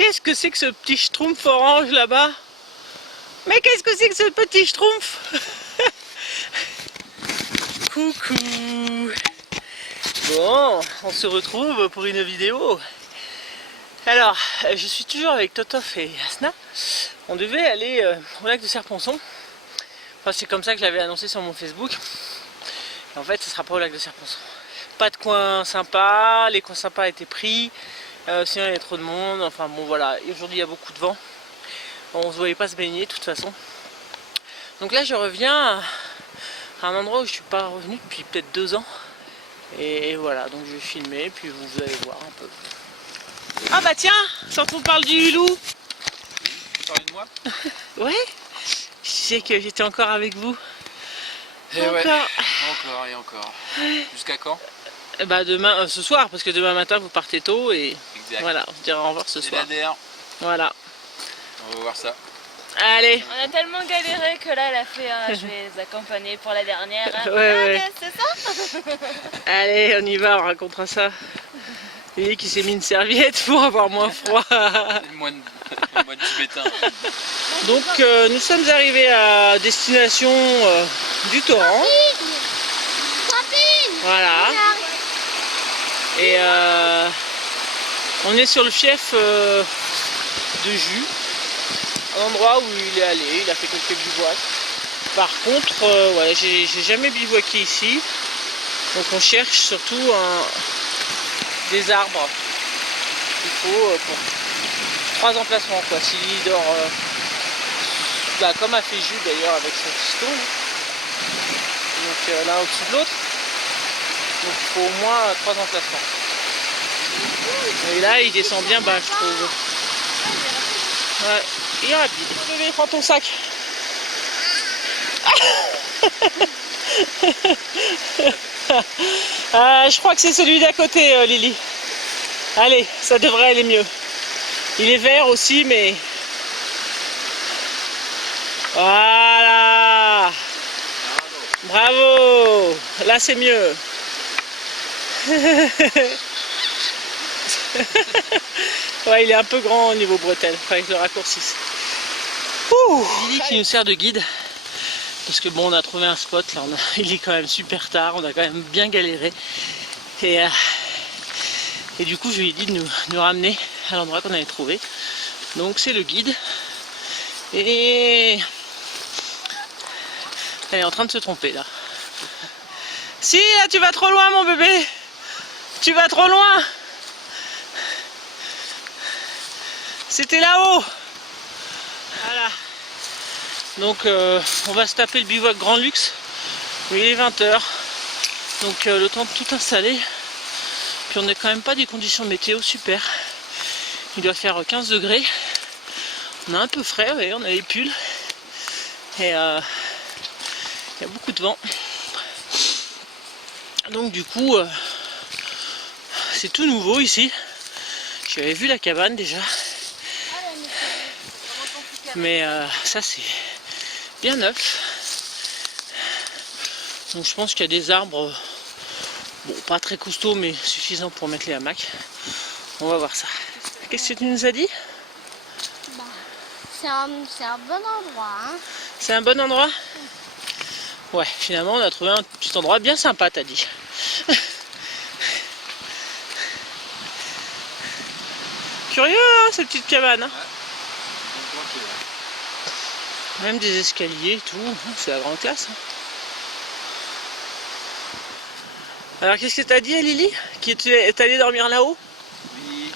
Qu'est-ce que c'est que ce petit schtroumpf orange là-bas? Mais qu'est-ce que c'est que ce petit schtroumpf? Coucou. Bon, on se retrouve pour une vidéo. Alors, je suis toujours avec Totof et Asna. On devait aller au lac de Serponçon. Enfin, c'est comme ça que je l'avais annoncé sur mon Facebook. Et en fait, ce sera pas au lac de Serponçon. Pas de coin sympa, les coins sympas étaient pris. Sinon, il y a trop de monde. Enfin, bon, voilà. Et aujourd'hui, il y a beaucoup de vent. On se voyait pas se baigner, de toute façon. Donc là, je reviens à un endroit où je suis pas revenu depuis peut-être 2 ans. Et voilà, donc je vais filmer, puis vous allez voir un peu. Ah bah tiens, sans qu'on parle du Hulou. Tu parlais de moi? Ouais, je sais que j'étais encore avec vous. Et encore. Ouais, encore et encore. Jusqu'à quand? Bah demain, ce soir, parce que demain matin vous partez tôt et Exact. voilà, on se dira au revoir ce soir. Voilà. On va voir ça. Allez. On a tellement galéré que là elle a fait je vais les accompagner pour la dernière. Hein. Ouais. C'est ça. Allez, on y va, on racontera ça. Lui qui s'est mis une serviette pour avoir moins froid. Le moine tibétain. Donc nous sommes arrivés à destination du torrent. Voilà. Et on est sur le fief de Jus, un endroit où il est allé, il a fait quelques bivouacs. Par contre, ouais, j'ai jamais bivouaqué ici. Donc on cherche surtout des arbres. Il faut pour 3 emplacements quoi. S'il dort bah, comme a fait Jus d'ailleurs avec son piston. Donc l'un au-dessus de l'autre. Donc il faut au moins 3 emplacements. Et là il descend bien bas je trouve. Ouais, il est rapide. Bébé, prends ton sac. Je crois que c'est celui d'à côté Lily. Allez, ça devrait aller mieux. Il est vert aussi mais... Voilà. Bravo. Là c'est mieux. Ouais, il est un peu grand au niveau bretelle, il faudrait que je le raccourcisse. Lily qui nous sert de guide, parce que bon, on a trouvé un spot, là, il est quand même super tard, on a quand même bien galéré. Et du coup, je lui ai dit de nous ramener à l'endroit qu'on avait trouvé. Donc c'est le guide. Et elle est en train de se tromper là. Si, là tu vas trop loin mon bébé. Tu vas trop loin. C'était là-haut. Voilà. Donc on va se taper le bivouac Grand Luxe. Oui, il est 20 h. Donc le temps de tout installer. Puis on n'est quand même pas des conditions météo super. Il doit faire 15 degrés. On a un peu frais, ouais, on a les pulls. Et il y a beaucoup de vent. Donc du coup, c'est tout nouveau ici. J'avais vu la cabane déjà. Mais ça c'est bien neuf. Donc je pense qu'il y a des arbres, bon pas très costauds mais suffisants pour mettre les hamacs. On va voir ça. Qu'est-ce que tu nous as dit? Bah, c'est un bon endroit. Hein. C'est un bon endroit? Ouais, finalement on a trouvé un petit endroit bien sympa, t'as dit. Curieux hein, cette petite cabane. Hein, même des escaliers et tout, c'est la grande classe. Hein. Alors qu'est-ce que t'as dit à Lily? Qui est allée dormir là-haut? Oui.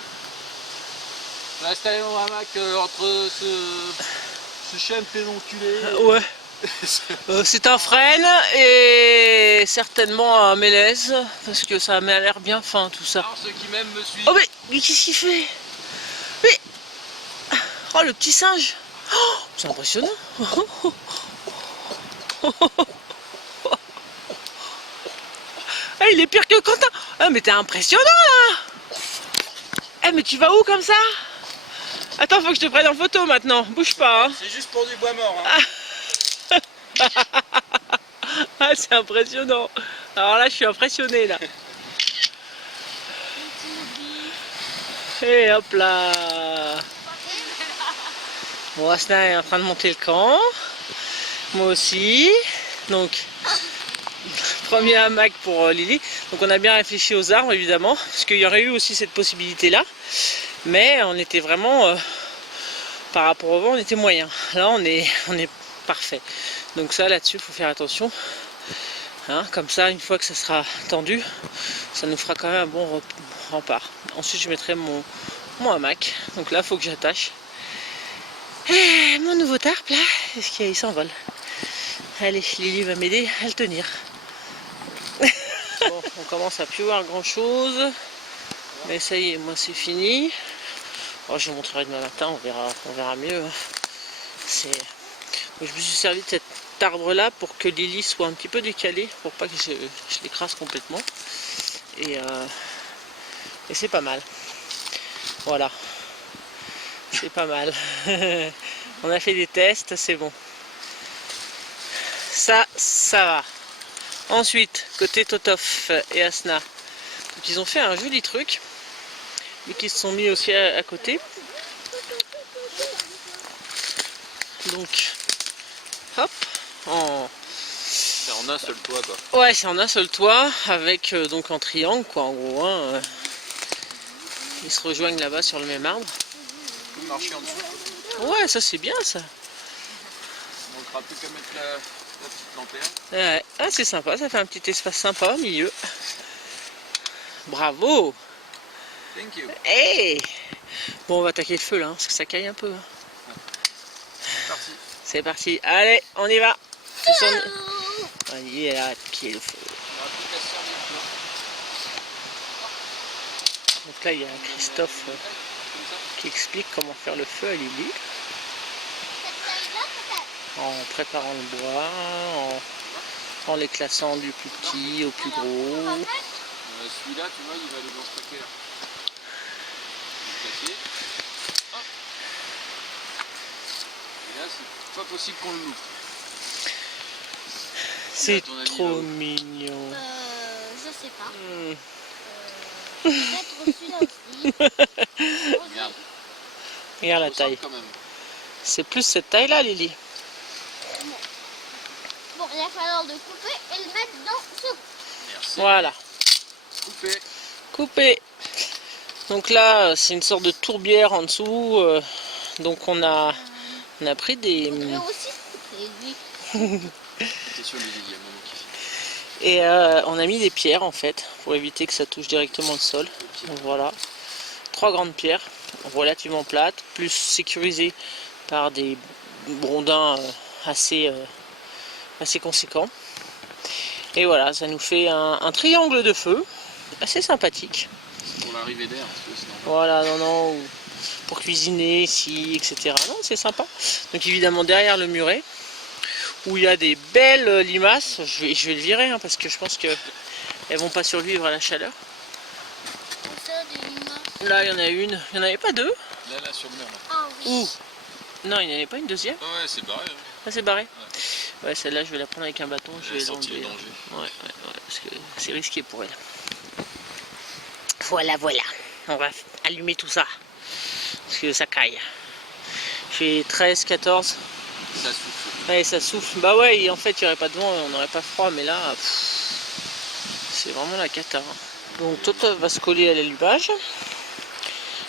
Je vais installer mon hamac entre ce chien pédonculé. Ouais. C'est un frêne et certainement un mélèze parce que ça m'a l'air bien fin tout ça. Alors ceux qui m'aiment me suivent. Oh mais qu'est-ce qu'il fait? Mais oh le petit singe. Oh, c'est impressionnant. Ah, il est pire que Quentin. Ah mais t'es impressionnant là. Eh mais tu vas où comme ça? Attends, faut que je te prenne en photo maintenant. Bouge pas. Hein. C'est juste pour du bois mort. Hein. Ah c'est impressionnant. Alors là je suis impressionné là. Et hop là. Bon, Asna est en train de monter le camp. Moi aussi. Donc, premier hamac pour Lily. Donc on a bien réfléchi aux arbres évidemment. Parce qu'il y aurait eu aussi cette possibilité-là. Mais on était vraiment... par rapport au vent, on était moyen. Là, on est parfait. Donc ça, là-dessus, il faut faire attention. Hein, comme ça, une fois que ça sera tendu, ça nous fera quand même un bon rempart. Ensuite, je mettrai mon hamac. Donc là, il faut que j'attache mon nouveau tarp là, parce qu'il s'envole. Allez, Lily va m'aider à le tenir. Bon, on commence à plus voir grand chose, mais ça y est, moi c'est fini. Oh, je vous montrerai demain matin, on verra mieux. Donc, je me suis servi de cet arbre là pour que Lily soit un petit peu décalée, pour pas que je l'écrase complètement. Et c'est pas mal. Voilà. C'est pas mal. On a fait des tests, c'est bon. Ça va. Ensuite, côté Totof et Asna, donc ils ont fait un joli truc, mais qui se sont mis aussi à côté. Donc, hop, C'est en un seul toit quoi. ouais, c'est en un seul toit, avec donc en triangle quoi, en gros. Hein, ils se rejoignent là-bas sur le même arbre. On peut marcher en dessous. Ouais, ça c'est bien ça. On manquera plus qu'à mettre la petite lanterne. Ouais. Ah, c'est sympa, ça fait un petit espace sympa au milieu. Bravo. Thank you. Hey. Bon, on va attaquer le feu là, hein, parce que ça caille un peu. Hein. C'est parti. C'est parti, allez, on y va. Allez, là, pied le feu. On aura plus qu'à se servir de toi. Donc là, il y a Christophe Comme ça. qui explique comment faire le feu à Lily. En préparant le bois, en les classant du plus petit au plus gros. Celui-là, tu vois, il va aller dans ce paquet là. Il est placé. Hop. Et là, c'est pas possible qu'on le loupe. C'est à ton avis, trop là-haut mignon. Je sais pas. Hmm. Peut-être celui-là aussi. Regarde. Regarde la Ça taille. ressemble quand même. C'est plus cette taille-là, Lily. Bon, il va falloir le couper et le mettre dans ce... Merci. Voilà, Coupé. coupé. Donc là, c'est une sorte de tourbière en dessous. Donc on a pris des... Lui aussi couper, lui. Attention, Lily, il y a maman qui fait. Et on a mis des pierres en fait, pour éviter que ça touche directement le sol. Donc voilà, 3 grandes pierres, relativement plates, plus sécurisées par des rondins assez conséquents. Et voilà, ça nous fait un triangle de feu, assez sympathique. Pour l'arrivée d'air, parce que sinon. Voilà, non, pour cuisiner ici, etc. Non, c'est sympa. Donc évidemment derrière le muret, où il y a des belles limaces, je vais le virer hein, parce que je pense qu'elles vont pas survivre à la chaleur. C'est ça, des limaces. Là, il y en a une, il n'y en avait pas deux. Là, sur le mur, là. Ah oui. Ouh. Non, il n'y en avait pas une deuxième. Ah ouais, c'est barré. Hein. Ah, c'est barré. Ouais, celle-là, je vais la prendre avec un bâton, je vais Sentir le l'enlever. danger. Ouais, parce que c'est risqué pour elle. Voilà, on va allumer tout ça, parce que ça caille. Il fait 13, 14. Ça souffle. Ouais, ça souffle. Bah ouais, et en fait, il n'y aurait pas de vent, on n'aurait pas froid, mais là, c'est vraiment la cata. Hein. Donc, Toto va se coller à l'allumage.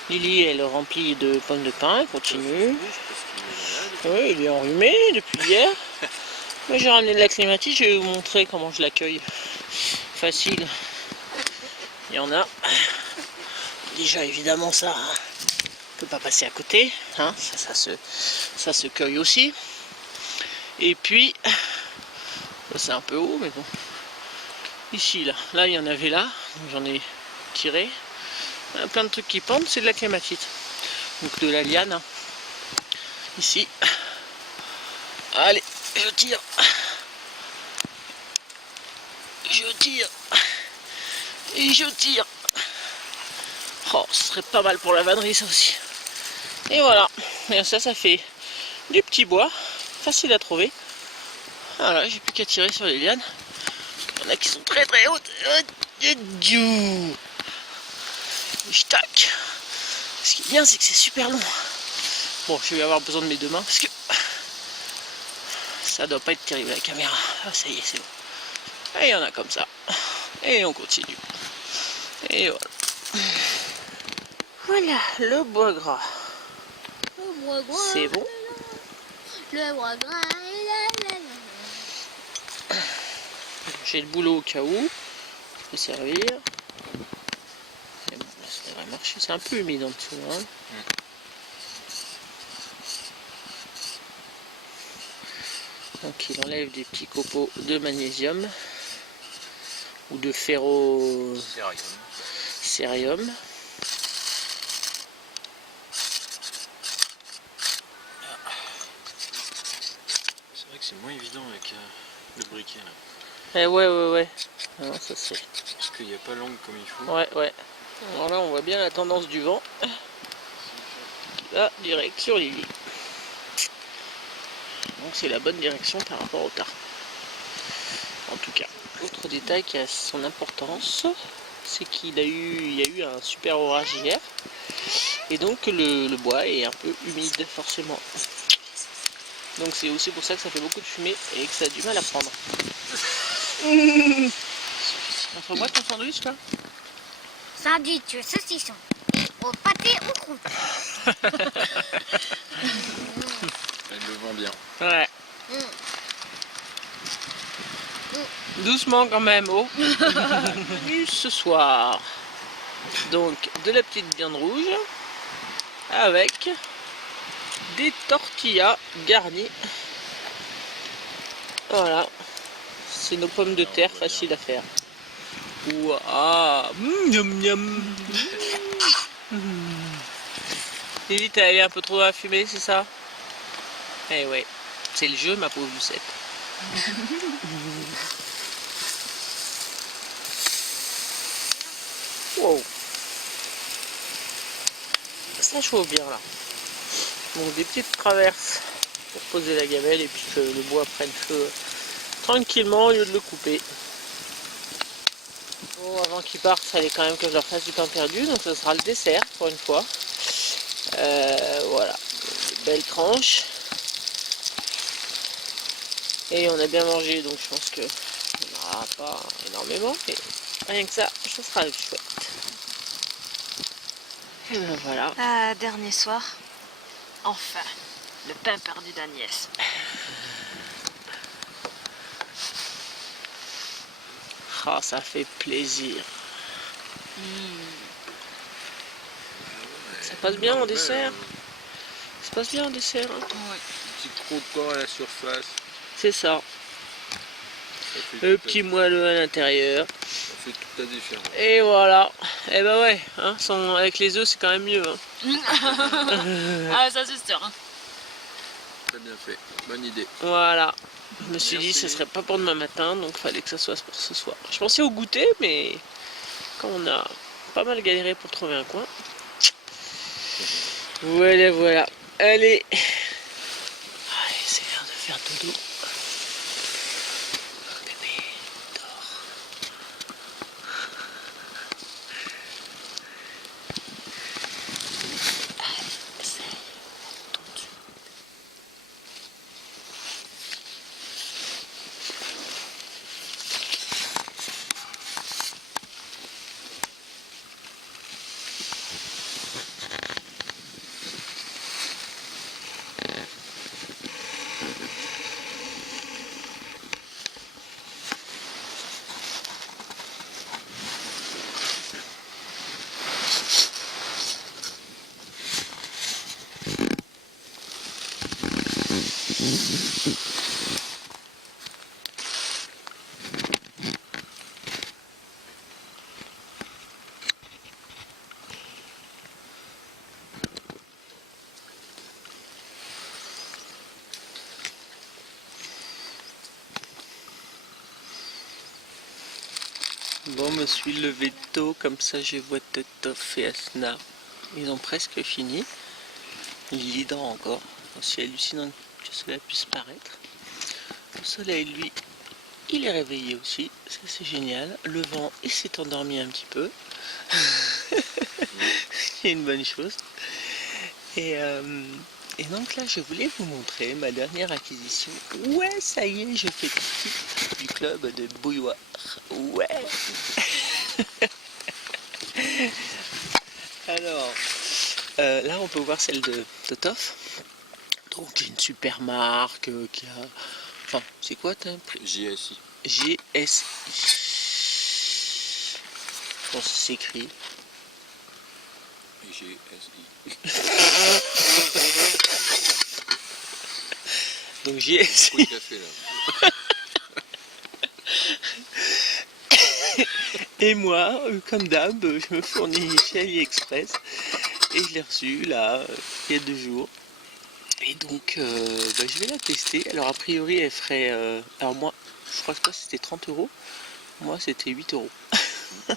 Lily, elle remplit de pommes de pin, elle continue. Oui, il est enrhumé depuis hier. Moi, j'ai ramené de la clématite, je vais vous montrer comment je l'accueille. Facile. Il y en a. Déjà, évidemment, ça, on ne peut pas passer à côté. Hein. Ça se cueille aussi. Et puis, c'est un peu haut, mais bon. Ici, là, il y en avait là. J'en ai tiré. Il y a plein de trucs qui pendent, c'est de la clématite. Donc de la liane. Hein. Ici. Allez, je tire. Je tire. Et je tire. Oh, ce serait pas mal pour la vannerie, ça aussi. Et voilà. Et ça fait du petit bois. Facile à trouver. Voilà, j'ai plus qu'à tirer sur les lianes. Il y en a qui sont très très hautes. Tac. Ce qui est bien, c'est que c'est super long. Bon, je vais avoir besoin de mes deux mains parce que ça doit pas être terrible la caméra. Ah, ça y est, c'est bon. Et il y en a comme ça. Et on continue. Et voilà. Voilà, le bois gras. Le bois gras. C'est bon. Le bois gras. J'ai le boulot au cas où. Je peux servir. Et bon, là, ça devrait marcher. C'est un peu humide en dessous. Hein. Donc il enlève des petits copeaux de magnésium ou de ferrocérium. C'est vrai que c'est moins évident avec le briquet là. Eh ouais. Non, ça c'est. Parce qu'il n'y a pas l'angle comme il faut. Ouais. Alors là on voit bien la tendance du vent. Là, direct sur les lignes. Donc c'est la bonne direction par rapport au tard. En tout cas, autre détail qui a son importance, c'est qu'il y a eu un super orage hier. Et donc le bois est un peu humide forcément. Donc c'est aussi pour ça que ça fait beaucoup de fumée et que ça a du mal à prendre. Montre-moi ton sandwich là. Sandwich, saucisson. Au pâté ou croûte. Elle le vend bien. Ouais. Doucement quand même, oh. Menu ce soir. Donc de la petite viande rouge avec des tortillas garnies. Voilà. C'est nos pommes de terre faciles à faire. Ouah, miam miam. Lily, t'es allée un peu trop dans la fumée, c'est ça? Eh ouais, c'est le jeu, ma pauvre Lucette. Wow. Ça chauffe bien là. Donc des petites traverses pour poser la gamelle et puis que le bois prenne feu tranquillement au lieu de le couper. Bon, avant qu'ils partent, il fallait quand même que je leur fasse du pain perdu, donc ce sera le dessert pour une fois. Voilà, des belles tranches. Et on a bien mangé, donc je pense que il n'y en aura pas énormément, mais rien que ça, ça sera chouette. Et ben voilà. Dernier soir. Enfin, le pain perdu d'Agnès. Ah, ça fait plaisir. Ça passe bien en dessert. Ça passe bien en dessert. Hein. Petit trou de corps à la surface. C'est ça. Ça fait Le toute petit moelleux à l'intérieur. ça fait toute la différence. Et voilà. Et ben ouais, hein, avec les œufs c'est quand même mieux. Hein. Ah, ça c'est sûr. Hein. Très bien fait. Bonne idée. Voilà. Je me suis dit Merci. ce serait pas pour demain matin, donc fallait que ça soit pour ce soir. Je pensais au goûter, mais quand on a pas mal galéré pour trouver un coin. Voilà. Allez. Allez, c'est l'heure de faire dodo. Bébé, dors. Allez, essaye. Tombe dessus. Bon, me suis levé tôt, comme ça je vois Totof et Asna. Ils ont presque fini. Lily dort encore. C'est hallucinant que cela puisse paraître. Le soleil, lui, il est réveillé aussi. Ça, c'est génial. Le vent, il s'est endormi un petit peu. C'est une bonne chose. Et Et donc là, je voulais vous montrer ma dernière acquisition. Ouais, ça y est, je fais partie du club de Bouilloire. Ouais. Alors, là, on peut voir celle de Totof. Donc, une super marque qui a... Enfin, c'est quoi t'as pris? JSI. GSI. Comment ça s'écrit? GSI. Donc GSI. Beaucoup de café là. Et moi, comme d'hab, je me fournis chez AliExpress et je l'ai reçu là, il y a 2 jours. Et donc, je vais la tester. Alors, a priori, elle ferait. Alors, moi, je crois que toi c'était 30 €. Moi, c'était 8 €. Pas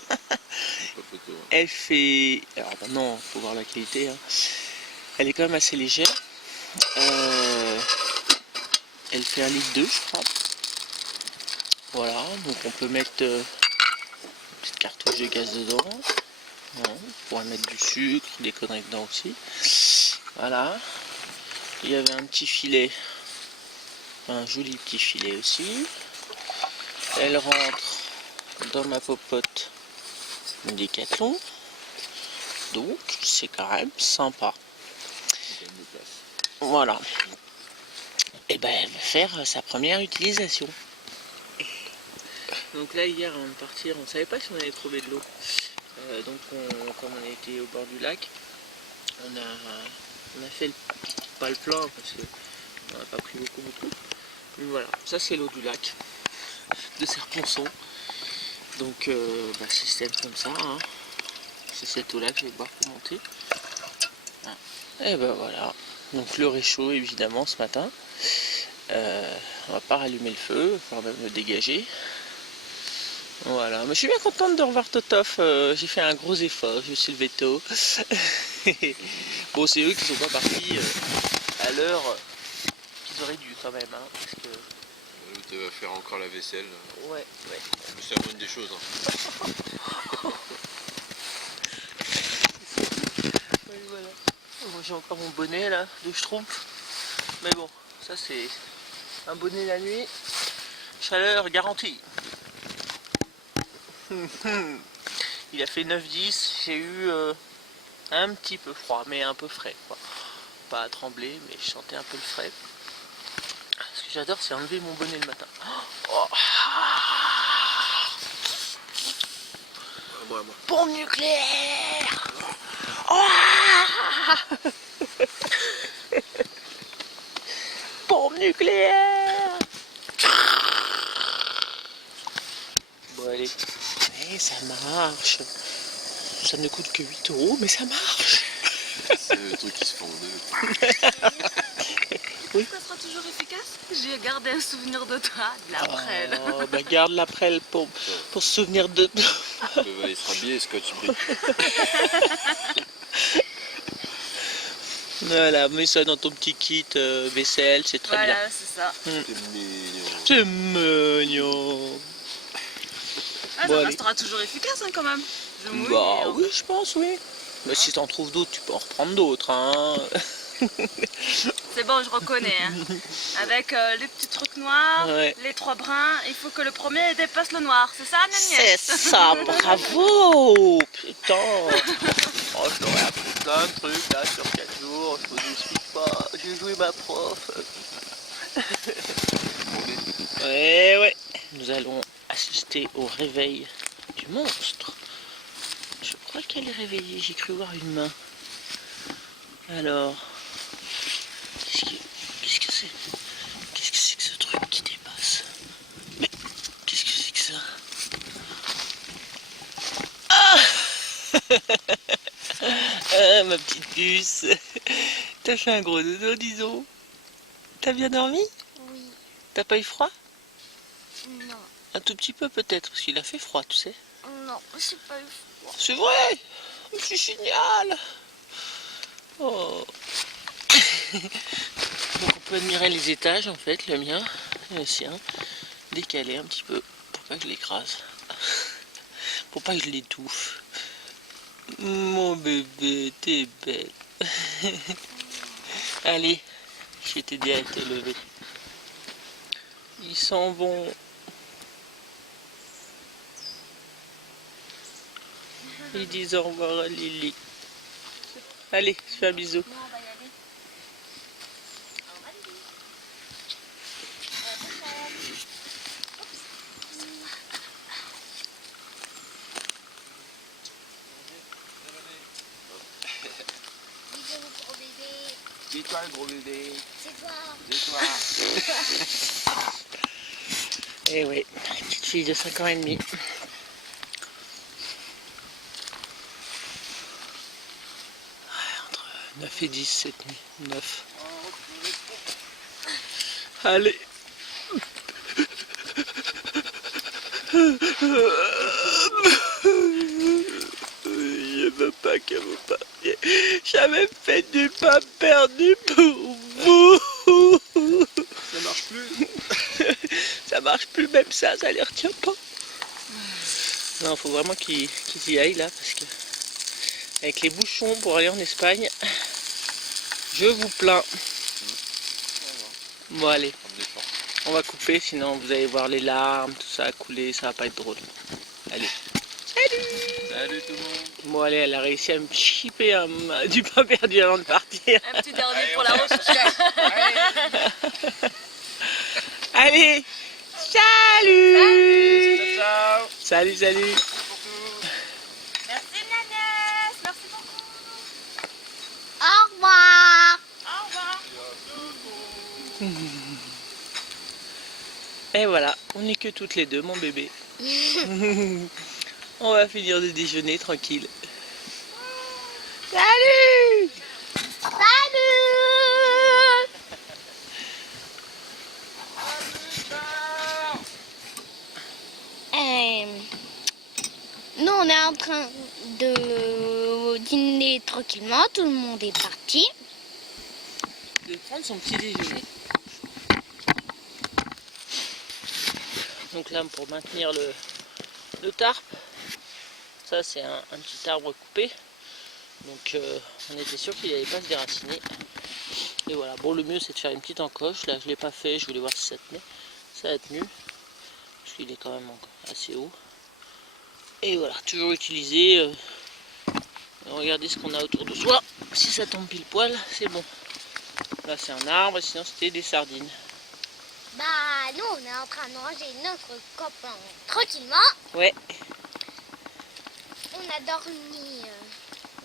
photo. Elle fait. Alors, maintenant, il faut voir la qualité. Hein. Elle est quand même assez légère. Elle fait 1,2 litre, je crois. Voilà, donc on peut mettre une petite cartouche de gaz dedans. Bon, on pourrait mettre du sucre, des conneries dedans aussi. Voilà. Il y avait un petit filet, un joli petit filet aussi. Elle rentre dans ma popote Décathlon. Donc c'est quand même sympa. Voilà. Et ben elle va faire sa première utilisation. Donc là hier avant de partir, on savait pas si on allait trouver de l'eau. Donc comme on était au bord du lac, on a fait pas le plein parce qu'on n'a pas pris beaucoup. Mais voilà, ça c'est l'eau du lac de Serponçon. Donc système comme ça, hein. C'est cette eau là que je vais boire pour monter. Et ben voilà, donc le réchaud évidemment ce matin. On va pas rallumer le feu, il va falloir même le dégager. Voilà, mais je suis bien contente de revoir Totof. J'ai fait un gros effort, je me suis levé tôt. Bon, c'est eux qui sont pas partis à l'heure qu'ils auraient dû quand même, hein, parce que... Tu vas faire encore la vaisselle. Ouais. C'est la moindre des choses. Hein. Oui, voilà. Moi j'ai encore mon bonnet là, de Schtroumpf. Mais bon, ça c'est un bonnet la nuit. Chaleur garantie. Il a fait 9-10, j'ai eu un petit peu froid, mais un peu frais, quoi. Pas à trembler, mais je sentais un peu le frais. Ce que j'adore, c'est enlever mon bonnet le matin. Oh. Moi. Bombe nucléaire. Oh. Bombe nucléaire. Bon allez. Ouais, ça marche. Ça ne coûte que 8 €, mais ça marche. C'est le truc qui se fond en deux. Ça sera toujours efficace. J'ai gardé un souvenir de toi, de la prêle. Oh, bah garde la prêle pour se souvenir de... Il sera bien scotch brick. Voilà, mets ça dans ton petit kit vaisselle, c'est très bien. Voilà, c'est ça. C'est mignon. C'est mignon. Ah, Bon, ça allez. restera toujours efficace hein, quand même. Je mouille, Bah et, oui, je pense, oui. Mais si t'en trouves d'autres, tu peux en reprendre d'autres, hein. C'est bon, je reconnais. Hein. Avec les petits trucs noirs, Ouais. les 3 brins, il faut que le premier dépasse le noir. C'est ça, Agnès? C'est ça, bravo. Putain. Oh, je t'aurais appris plein de trucs là sur 4 jours, je vous explique pas. J'ai joué ma prof. Ouais. Nous allons assister au réveil du monstre. Je crois qu'elle est réveillée, j'ai cru voir une main. Alors, qu'est-ce que c'est? Qu'est-ce que c'est que ce truc qui dépasse? Mais qu'est-ce que c'est que ça? Ah, ah ma petite puce. T'as fait un gros dodo, disons. T'as bien dormi? Oui. T'as pas eu froid? Non. Un tout petit peu peut-être, parce qu'il a fait froid, tu sais. Non, c'est pas eu froid. C'est vrai. C'est génial. Oh. Donc on peut admirer les étages en fait, le mien et le sien, décalé un petit peu pour pas que je l'écrase, pour pas que je l'étouffe. Mon bébé, t'es belle. Allez, je vais t'aider à te lever. Ils s'en vont. Ils disent au revoir à Lily. Allez, je fais un bisou. Nous, on va y aller. Au revoir, Lily. À la prochaine. Bisous, gros bébé. Dis-toi le gros bébé. C'est toi. Dis-toi. Eh oui, petite fille de 5 ans et demi. Entre 9 et 10 cette nuit. 9. Allez. Je veux pas que vous partiez. J'avais fait du pain perdu pour vous. Ça marche plus. Ça marche plus, même ça les retient pas. Non, faut vraiment qu'ils y aillent là, parce que avec les bouchons pour aller en Espagne, je vous plains. Bon allez, on va couper, sinon vous allez voir les larmes, tout ça couler, ça va pas être drôle. Allez. Salut. Salut tout le monde. Bon allez, elle a réussi à me chipper du pain perdu avant de partir. Un petit dernier pour la route. Allez, salut. Ciao, ciao. Salut, salut. Merci pour tout. Merci, Agnès. Merci beaucoup. Au revoir. Au revoir. Et voilà, on n'est que toutes les deux, mon bébé. On va finir de déjeuner tranquille. Salut. Salut. Nous, on est en train de dîner tranquillement. Tout le monde est parti. De prendre son petit déjeuner. Donc là, pour maintenir le tarp, ça c'est un petit arbre coupé. Donc on était sûr qu'il n'allait pas se déraciner. Et voilà, bon, le mieux c'est de faire une petite encoche. Là je ne l'ai pas fait, je voulais voir si ça tenait. Ça a tenu, parce qu'il est quand même assez haut. Et voilà, toujours utiliser. Regardez ce qu'on a autour de soi. Si ça tombe pile poil, c'est bon. Là c'est un arbre, sinon c'était des sardines. Bah, nous, on est en train de manger notre copain tranquillement. Ouais. On a dormi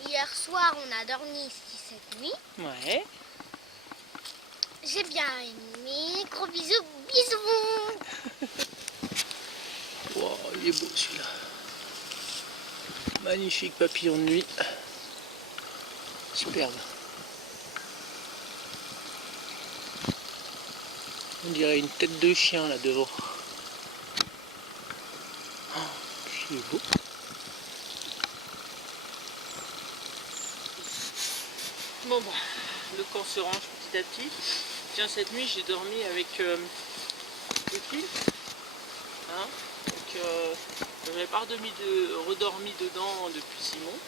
hier soir, on a dormi ici cette nuit. Ouais. J'ai bien aimé. Gros bisous, bisous. Wow, il est beau celui-là. Magnifique papillon de nuit. Superbe. On dirait une tête de chien là devant. Oh, il est beau. Bon bah, le camp se range petit à petit. Tiens, cette nuit j'ai dormi avec Étienne. Hein, donc je n'avais pas redormi dedans depuis Simon.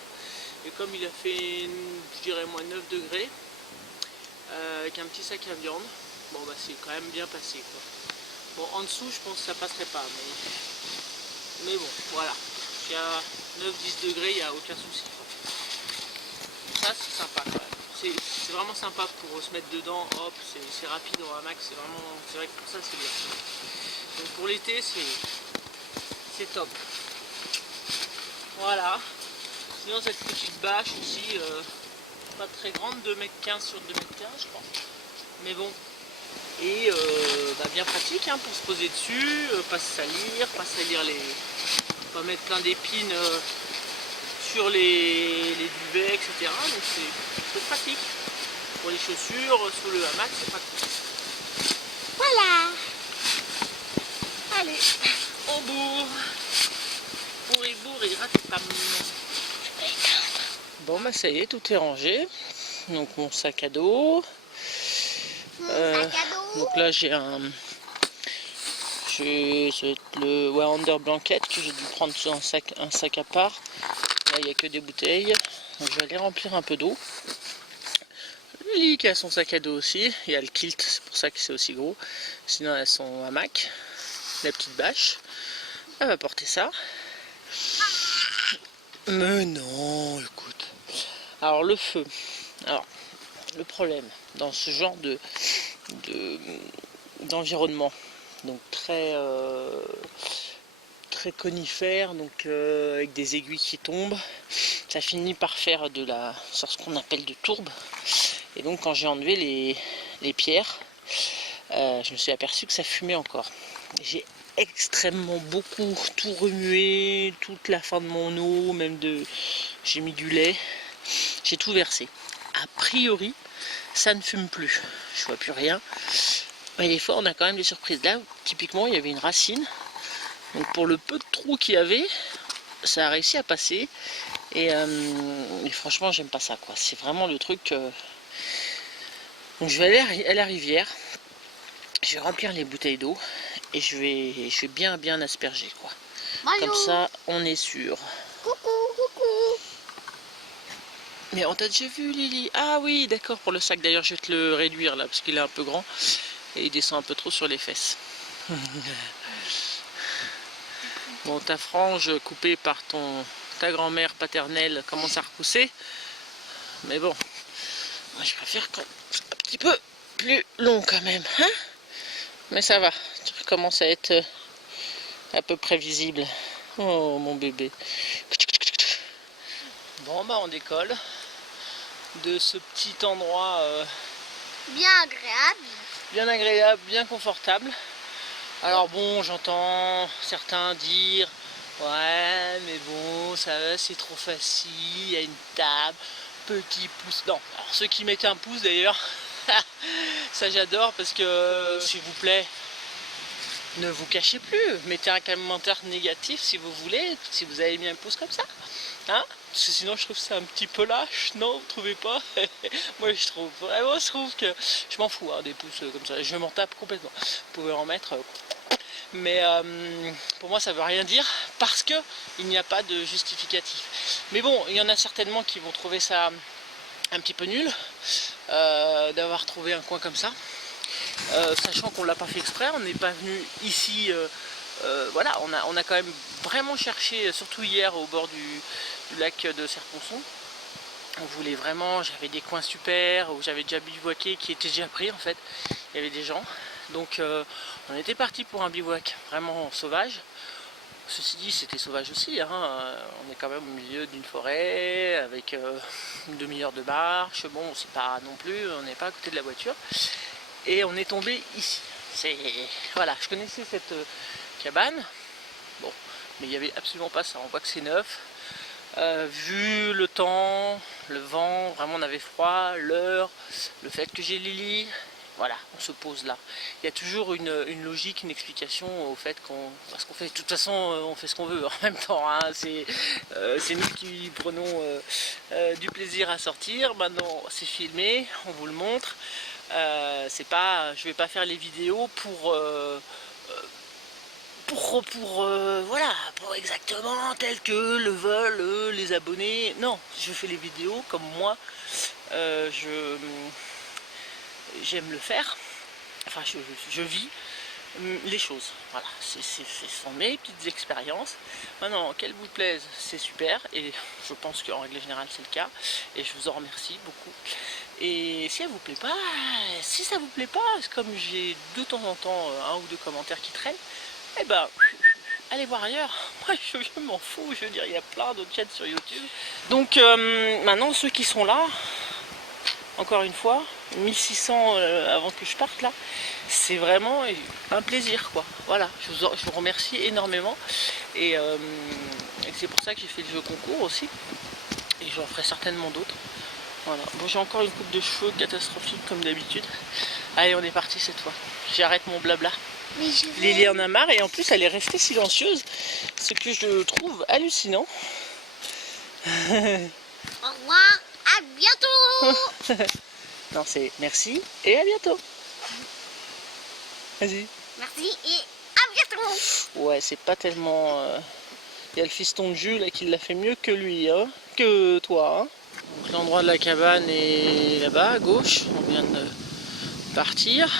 Et comme il a fait, je dirais moins 9 degrés, avec un petit sac à viande, bon bah c'est quand même bien passé quoi. Bon, en dessous je pense que ça passerait pas, mais bon, voilà. Il y a 9-10 degrés, il n'y a aucun souci. Ça c'est sympa quand même. C'est vraiment sympa pour se mettre dedans, hop, c'est rapide au hamac, c'est vrai que pour ça c'est bien. Donc pour l'été c'est top. Voilà. Sinon cette petite bâche aussi, pas très grande, 2,15 m sur 2,15 m je crois. Mais bon. Et bien pratique hein, pour se poser dessus, pas se salir pas mettre plein d'épines sur les duvets, etc. Donc c'est pratique. Pour les chaussures, sous le hamac, c'est pratique. Voilà. Allez, on bourre. Bourre et ratipam. Bon bah ça y est, tout est rangé. Donc mon sac à dos. Sac à dos. Donc là j'ai le Wonder Blanket que j'ai dû prendre sur un sac à part. Là il n'y a que des bouteilles. Donc je vais aller remplir un peu d'eau. Lily qui a son sac à dos aussi. Il y a le kilt, c'est pour ça que c'est aussi gros. Sinon elle a son hamac, la petite bâche. Elle va porter ça. Mais non, écoute. Alors le feu. Alors le problème dans ce genre d'environnement, donc très conifère, donc avec des aiguilles qui tombent, ça finit par faire ce qu'on appelle de tourbe. Et donc quand j'ai enlevé les pierres, je me suis aperçu que ça fumait encore. J'ai extrêmement beaucoup tout remué, toute la fin de mon eau, j'ai mis du lait, j'ai tout versé. A priori ça ne fume plus, je vois plus rien, mais des fois on a quand même des surprises. Là typiquement il y avait une racine, donc pour le peu de trous qu'il y avait, ça a réussi à passer. Et franchement j'aime pas ça quoi, c'est vraiment le truc. Donc je vais aller à la rivière, je vais remplir les bouteilles d'eau et je vais bien asperger quoi. Bonjour. Comme ça on est sûr. Coucou. Mais on t'a déjà vu Lily? Ah oui d'accord, pour le sac d'ailleurs je vais te le réduire là parce qu'il est un peu grand et il descend un peu trop sur les fesses. Bon, ta frange coupée par ta grand-mère paternelle commence à repousser. Mais bon, moi je préfère quand c'est un petit peu plus long quand même. Hein, mais ça va, tu commences à être à peu près visible. Oh mon bébé. Bon bah on décolle de ce petit endroit Bien agréable. bien agréable, bien confortable. Alors bon, j'entends certains dire ouais mais bon ça va, c'est trop facile, il y a une table, petit pouce. Non, alors ceux qui mettaient un pouce d'ailleurs, ça j'adore parce que s'il vous plaît, ne vous cachez plus, mettez un commentaire négatif si vous voulez, si vous avez mis un pouce comme ça. Hein, parce que sinon je trouve que c'est un petit peu lâche, non, vous trouvez pas? Moi je trouve que je m'en fous hein, des pouces comme ça, je m'en tape complètement. Vous pouvez en mettre, mais pour moi ça veut rien dire parce que il n'y a pas de justificatif. Mais bon, il y en a certainement qui vont trouver ça un petit peu nul d'avoir trouvé un coin comme ça, sachant qu'on l'a pas fait exprès, on n'est pas venu ici. Voilà, on a quand même vraiment cherché, surtout hier au bord du lac de Serponçon. On voulait vraiment, j'avais des coins super où j'avais déjà bivouaqué qui étaient déjà pris en fait. Il y avait des gens, donc on était parti pour un bivouac vraiment sauvage. Ceci dit, c'était sauvage aussi, hein. On est quand même au milieu d'une forêt avec une demi-heure de marche. Bon, c'est pas non plus, on n'est pas à côté de la voiture. Et on est tombé ici. Voilà, je connaissais cette cabane, bon, mais il n'y avait absolument pas ça, on voit que c'est neuf. Vu le temps, le vent, vraiment on avait froid, l'heure, le fait que j'ai Lily, voilà, on se pose là. Il y a toujours une logique, une explication au fait parce qu'on fait, de toute façon on fait ce qu'on veut en même temps, hein. C'est nous qui prenons du plaisir à sortir. Maintenant c'est filmé, on vous le montre. Je vais pas faire les vidéos pour exactement tel que le veulent les abonnés. Non, je fais les vidéos comme moi j'aime le faire. Enfin, je vis les choses. Voilà, ce sont mes petites expériences. Maintenant, qu'elles vous plaisent, c'est super. Et je pense qu'en règle générale, c'est le cas. Et je vous en remercie beaucoup. Et si ça vous plaît pas, comme j'ai de temps en temps un ou deux commentaires qui traînent, eh ben, allez voir ailleurs. Moi, je m'en fous. Je veux dire, il y a plein d'autres chaînes sur YouTube. Donc, maintenant, ceux qui sont là, encore une fois, 1600 avant que je parte là, c'est vraiment un plaisir quoi. Voilà, je vous remercie énormément et c'est pour ça que j'ai fait le jeu concours aussi et j'en ferai certainement d'autres. Voilà, bon, j'ai encore une coupe de cheveux catastrophique comme d'habitude. Allez, on est parti cette fois, j'arrête mon blabla. Lily en a marre et en plus elle est restée silencieuse, ce que je trouve hallucinant. Au revoir, à bientôt. Non, c'est merci et à bientôt. Vas-y. Merci et à bientôt. Ouais, c'est pas tellement... Il y a le fiston de Jules là, qui l'a fait mieux que lui, hein, que toi. Hein. Donc l'endroit de la cabane est là-bas à gauche, on vient de partir.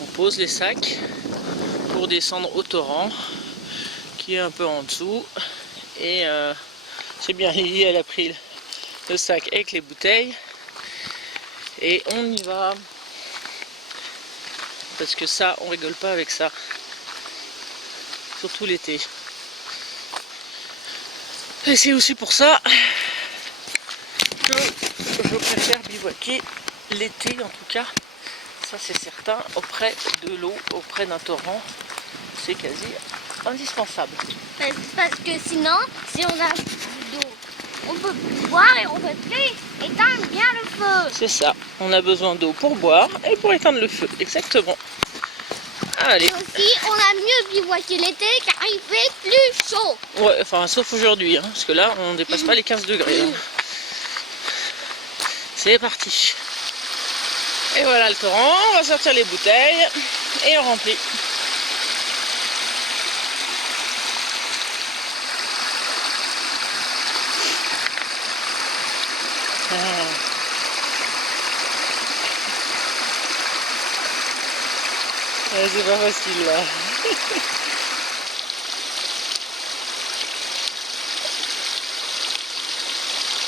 On pose les sacs pour descendre au torrent qui est un peu en dessous. Et c'est bien, Lily elle a pris le sac avec les bouteilles. Et on y va. Parce que ça, on rigole pas avec ça. Surtout l'été. Et c'est aussi pour ça que je préfère bivouaquer l'été en tout cas. Ça c'est certain, auprès de l'eau, auprès d'un torrent. C'est quasi indispensable. Parce que sinon, si on a d'eau, on peut boire et on peut plus éteindre bien le feu. C'est ça, on a besoin d'eau pour boire et pour éteindre le feu, exactement. Allez. Et aussi, on a mieux bivouaqué l'été car il fait plus chaud. Ouais, enfin sauf aujourd'hui, hein, parce que là on dépasse pas les 15 degrés. Hein. C'est parti. Et voilà le torrent, on va sortir les bouteilles et on remplit. C'est pas facile là.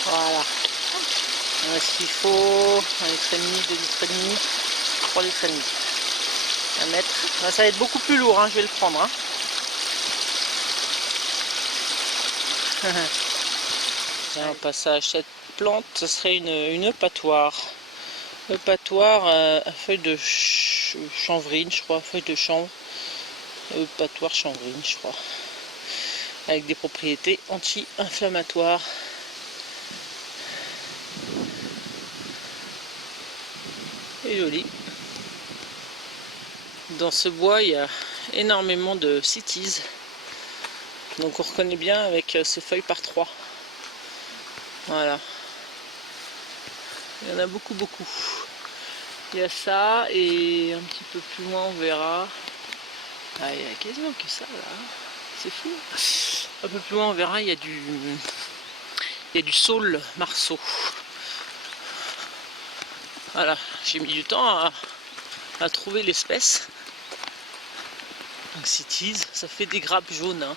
Voilà. Ce qu'il faut 1,5 litre, 2,5 litres, 3,5 litres. À mettre. Là, ça va être beaucoup plus lourd, hein, je vais le prendre. Hein. Et on passe à cette plante, ce serait une eupatoire. Eupatoire à feuilles de chanvrine, je crois, feuilles de chanvre. Eupatoire chanvrine, je crois. Avec des propriétés anti-inflammatoires. Et joli. Dans ce bois, il y a énormément de cytises. Donc on reconnaît bien avec ces feuilles par 3. Voilà. Il y en a beaucoup, beaucoup. Il y a ça et un petit peu plus loin on verra. Ah, il y a quasiment que ça là. C'est fou. Un peu plus loin on verra, il y a du saule marceau. Voilà, j'ai mis du temps à trouver l'espèce. Donc cytise, ça fait des grappes jaunes. Hein.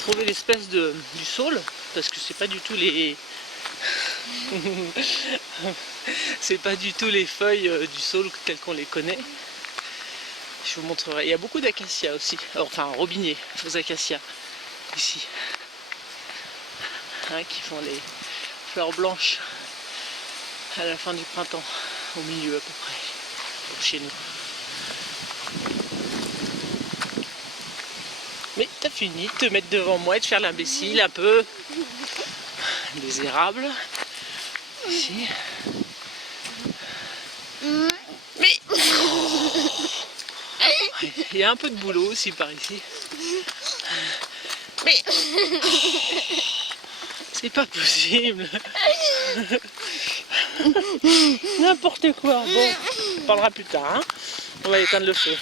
Trouver l'espèce du saule, parce que c'est pas du tout les c'est pas du tout les feuilles du saule telles qu'on les connaît. Je vous montrerai. Il y a beaucoup d'acacias aussi, enfin robiniers aux acacias ici, hein, qui font les fleurs blanches à la fin du printemps, au milieu à peu près, pour chez nous. Mais t'as fini de te mettre devant moi et de faire l'imbécile un peu. Des érables. Ici. Mais il y a un peu de boulot aussi par ici. Mais c'est pas possible. N'importe quoi. Bon, on parlera plus tard. Hein. On va éteindre le feu.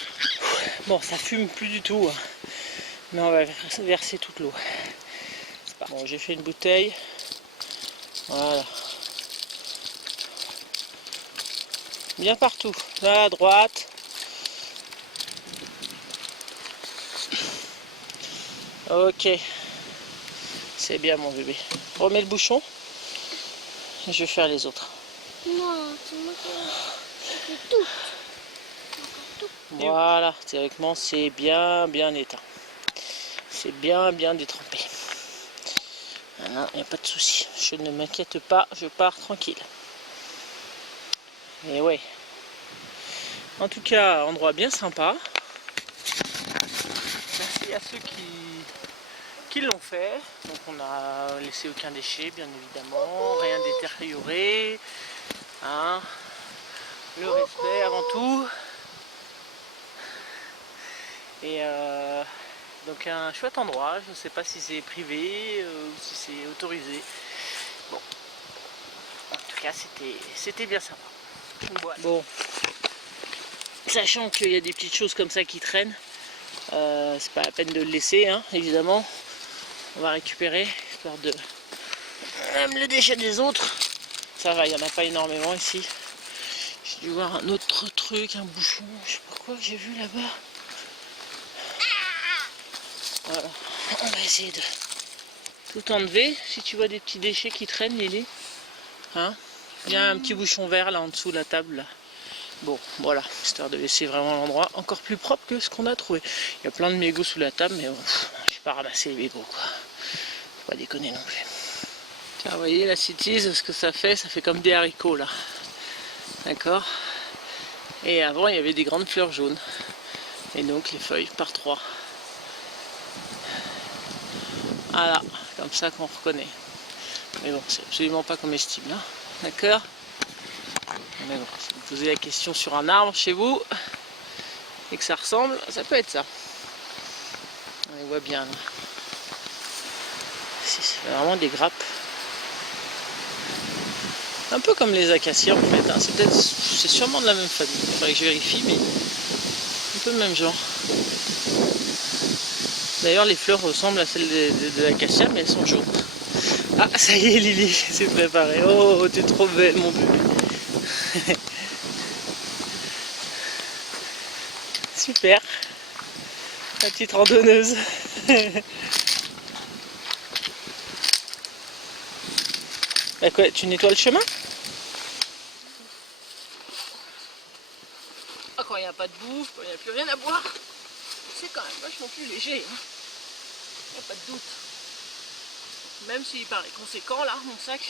Bon, ça fume plus du tout. Mais on va verser toute l'eau. Bon, j'ai fait une bouteille. Voilà. Bien partout. Là à droite. Ok. C'est bien mon bébé. Remets le bouchon. Et je vais faire les autres. Non, c'est moi qui fais tout. Voilà. Théoriquement, c'est bien éteint. C'est bien détrempé. Voilà, il n'y a pas de souci. Je ne m'inquiète pas, je pars tranquille. Et ouais. En tout cas, endroit bien sympa. Merci à ceux qui l'ont fait. Donc on n'a laissé aucun déchet, bien évidemment. Rien détérioré. Hein. Le respect avant tout. Et donc un chouette endroit, je ne sais pas si c'est privé ou si c'est autorisé. Bon, en tout cas c'était bien sympa. Voilà. Bon, sachant qu'il y a des petites choses comme ça qui traînent, c'est pas la peine de le laisser, hein, évidemment. On va récupérer, histoire de... Même le déchet des autres. Ça va, il n'y en a pas énormément ici. J'ai dû voir un autre truc, un bouchon, je sais pas quoi que j'ai vu là-bas. Voilà, on va essayer de tout enlever. Si tu vois des petits déchets qui traînent, Lily, hein, il y a un petit bouchon vert là en dessous de la table là. Bon, voilà, histoire de laisser vraiment l'endroit encore plus propre que ce qu'on a trouvé. Il y a plein de mégots sous la table, mais bon, je vais pas ramasser les mégots quoi. Faut pas déconner non plus. Tiens, vous voyez la citise, ce que ça fait comme des haricots là. D'accord. Et avant, il y avait des grandes fleurs jaunes. Et donc les feuilles par 3. Voilà, comme ça qu'on reconnaît. Mais bon, c'est absolument pas comestible. Hein. D'accord. Mais bon, si vous posez la question sur un arbre chez vous, et que ça ressemble, ça peut être ça. On les voit bien là. C'est vraiment des grappes. Un peu comme les acacias en fait. Hein. C'est sûrement de la même famille. Il faudrait que je vérifie, mais un peu le même genre. D'ailleurs, les fleurs ressemblent à celles de l'acacia, mais elles sont jaunes. Ah, ça y est, Lily, c'est préparé. Oh, t'es trop belle, mon bébé. Super. La petite randonneuse. Bah quoi, tu nettoies le chemin? Ah, quand il n'y a pas de bouffe, quand il n'y a plus rien à boire, c'est quand même vachement plus léger. Hein. Il n'y a pas de doute. Même s'il paraît conséquent là, mon sac,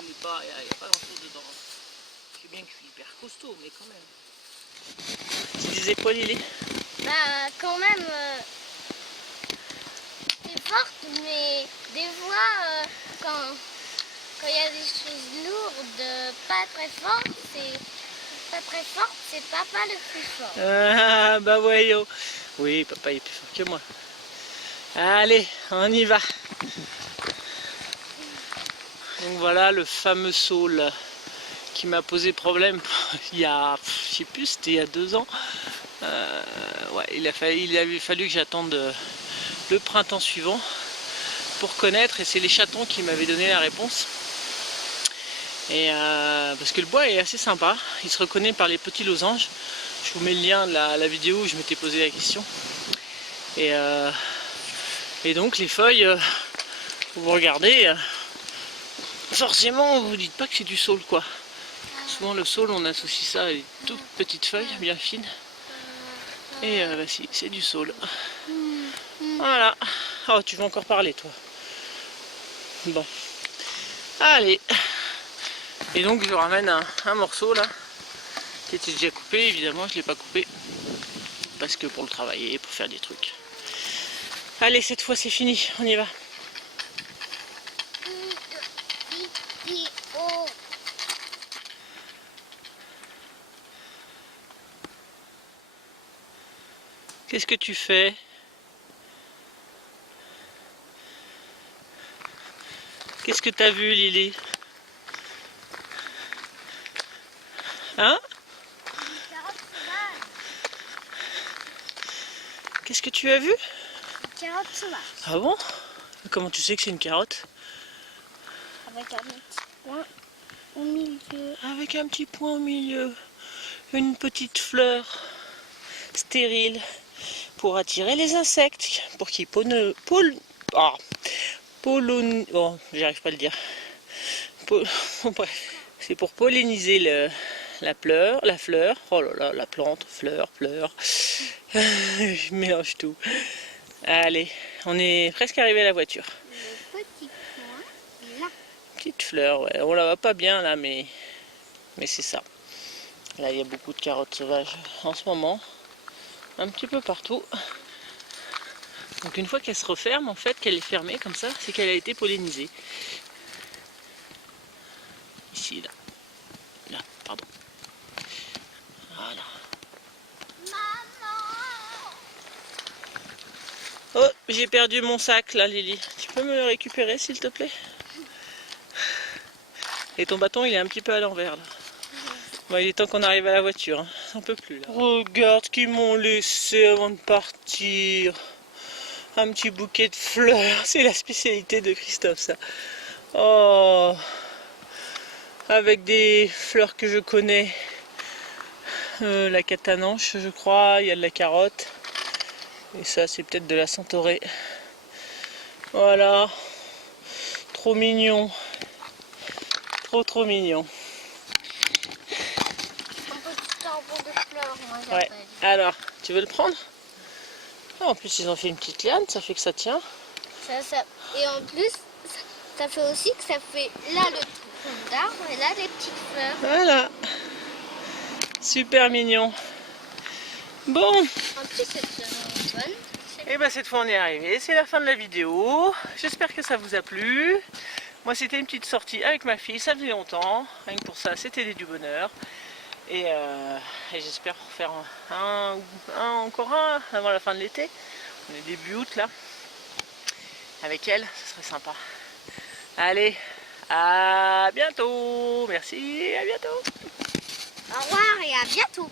il n'y a pas grand chose dedans. Je sais bien que je suis hyper costaud, mais quand même. Tu disais quoi, Lily? Bah, quand même, c'est forte, mais des fois, quand il y a des choses lourdes, pas très fortes, c'est papa le plus fort. Ah, bah voyons. Oui, papa est plus fort que moi. Allez, on y va. Donc voilà le fameux saule qui m'a posé problème il y a, je sais plus, c'était il y a 2 ans. Ouais, il avait fallu que j'attende le printemps suivant pour connaître, et c'est les chatons qui m'avaient donné la réponse. Et parce que le bois est assez sympa, il se reconnaît par les petits losanges. Je vous mets le lien de la vidéo où je m'étais posé la question. Et donc les feuilles, vous regardez, forcément vous ne dites pas que c'est du saule quoi. Souvent le saule on associe ça à des toutes petites feuilles bien fines. Et bah si, c'est du saule. Voilà. Oh, tu veux encore parler toi? Bon. Allez. Et donc je ramène un morceau là, qui était déjà coupé, évidemment je ne l'ai pas coupé. Parce que pour le travailler, pour faire des trucs. Allez, cette fois c'est fini, on y va. Qu'est-ce que tu fais? Qu'est-ce que t'as vu, Lily? Hein? Qu'est-ce que tu as vu? Une carotte sauvage. Ah bon? Comment tu sais que c'est une carotte? Avec un petit point au milieu. Avec un petit point au milieu. Une petite fleur stérile pour attirer les insectes, pour qu'ils oh, j'arrive pas à le dire. Bref, c'est pour polliniser la fleur. Oh là là, la plante, fleur. Je mélange tout. Allez, on est presque arrivé à la voiture. Le petit point là. Petite fleur, ouais. On la voit pas bien là, mais c'est ça. Là, il y a beaucoup de carottes sauvages en ce moment. Un petit peu partout. Donc une fois qu'elle se referme, en fait, qu'elle est fermée comme ça, c'est qu'elle a été pollinisée. Ici, là. Là, pardon. Voilà. Oh, j'ai perdu mon sac là, Lily. Tu peux me le récupérer, s'il te plaît? Et ton bâton, il est un petit peu à l'envers là. Bon, il est temps qu'on arrive à la voiture, hein. On peut plus là. Regarde ce qu'ils m'ont laissé avant de partir. Un petit bouquet de fleurs, c'est la spécialité de Christophe ça. Oh, avec des fleurs que je connais. La catananche je crois, il y a de la carotte. Et ça c'est peut-être de la centaurée. Voilà. Trop mignon. Trop mignon. Un petit arbre de fleurs, moi Ouais. j'appelle. Alors, tu veux le prendre? Ah, en plus ils ont fait une petite liane, ça fait que ça tient. Et en plus, ça fait aussi que ça fait là le tronc d'arbre et là les petites fleurs. Voilà. Super mignon. Bon, En plus, c'est vraiment bonne. et ben cette fois on est arrivé. C'est la fin de la vidéo. J'espère que ça vous a plu. Moi c'était une petite sortie avec ma fille, ça faisait longtemps. Rien que pour ça, c'était du bonheur. Et j'espère faire encore un avant la fin de l'été. On est début août là. Avec elle, ce serait sympa. Allez, à bientôt. Merci, à bientôt. Au revoir et à bientôt.